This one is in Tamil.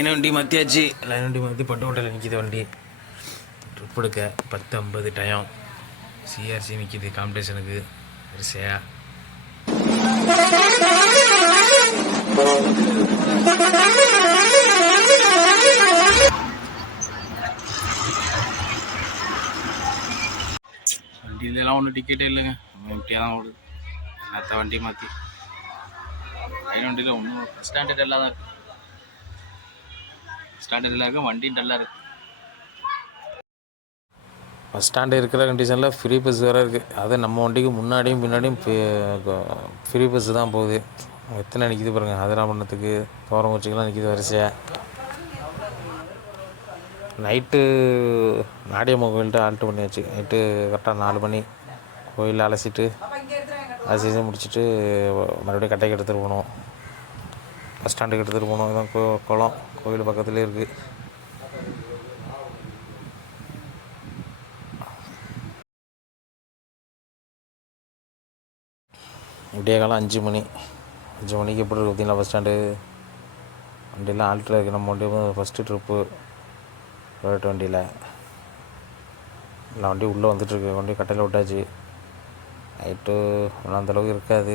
லைன் வண்டி மாற்றியாச்சு லைன் வண்டி மாற்றி பட்டு ஹோட்டலில் நிற்கிது வண்டி. ட்ரிப் எடுக்க பத்து ஐம்பது டயம் சிஆர்சி நிற்கிது காம்படிஷனுக்கு வரிசையா. வண்டியிலலாம் ஒன்றும் டிக்கெட்டே இல்லைங்க. எம்டியாக தான் ஓடுது. மற்ற வண்டி மாற்றி லைன் வண்டியில் ஒன்றும் ஸ்டாண்டர்ட் எல்லாம் தான் இருக்குது ஸ்டாண்டர்ட் எல்லாம் வண்டி டல்லாக இருக்குது பஸ் ஸ்டாண்டு இருக்கிற கண்டிஷனில் ஃப்ரீ பஸ் வேறு இருக்குது அது நம்ம வண்டிக்கு முன்னாடியும் பின்னாடியும் ஃப்ரீ பஸ் தான் போகுது. எத்தனை நிற்கிது பாருங்கள் அதெல்லாம் பண்ணத்துக்கு தோரம் நிற்கிது வரிசையாக நைட்டு நாடியம்மா கோயில்கிட்ட ஆல்ட்டு பண்ணியாச்சு. நைட்டு கரெக்டாக நாலு மணி. கோயிலில் அலசிட்டு அலசி முடிச்சுட்டு மறுபடியும் கட்டைக்கு எடுத்துகிட்டு போகணும் பஸ் ஸ்டாண்டுக்கு எடுத்துகிட்டு போகணும் இதான் கோ குளம். கோயில் பக்கத்துலேயே இருக்குது விடிய காலம் அஞ்சு மணி. அஞ்சு மணிக்கு எப்படி இருக்கு பார்த்தீங்களா பஸ் ஸ்டாண்டு? வண்டியெலாம் ஆல்ட்ரு இருக்குது நம்ம வண்டி ஃபஸ்ட்டு ட்ரிப்பு ப்ரைவேட் வண்டியில். எல்லா வண்டியும் உள்ளே வந்துட்டுருக்கு வண்டி கட்டையில் விட்டாச்சு. நைட்டு அந்தளவுக்கு இருக்காது.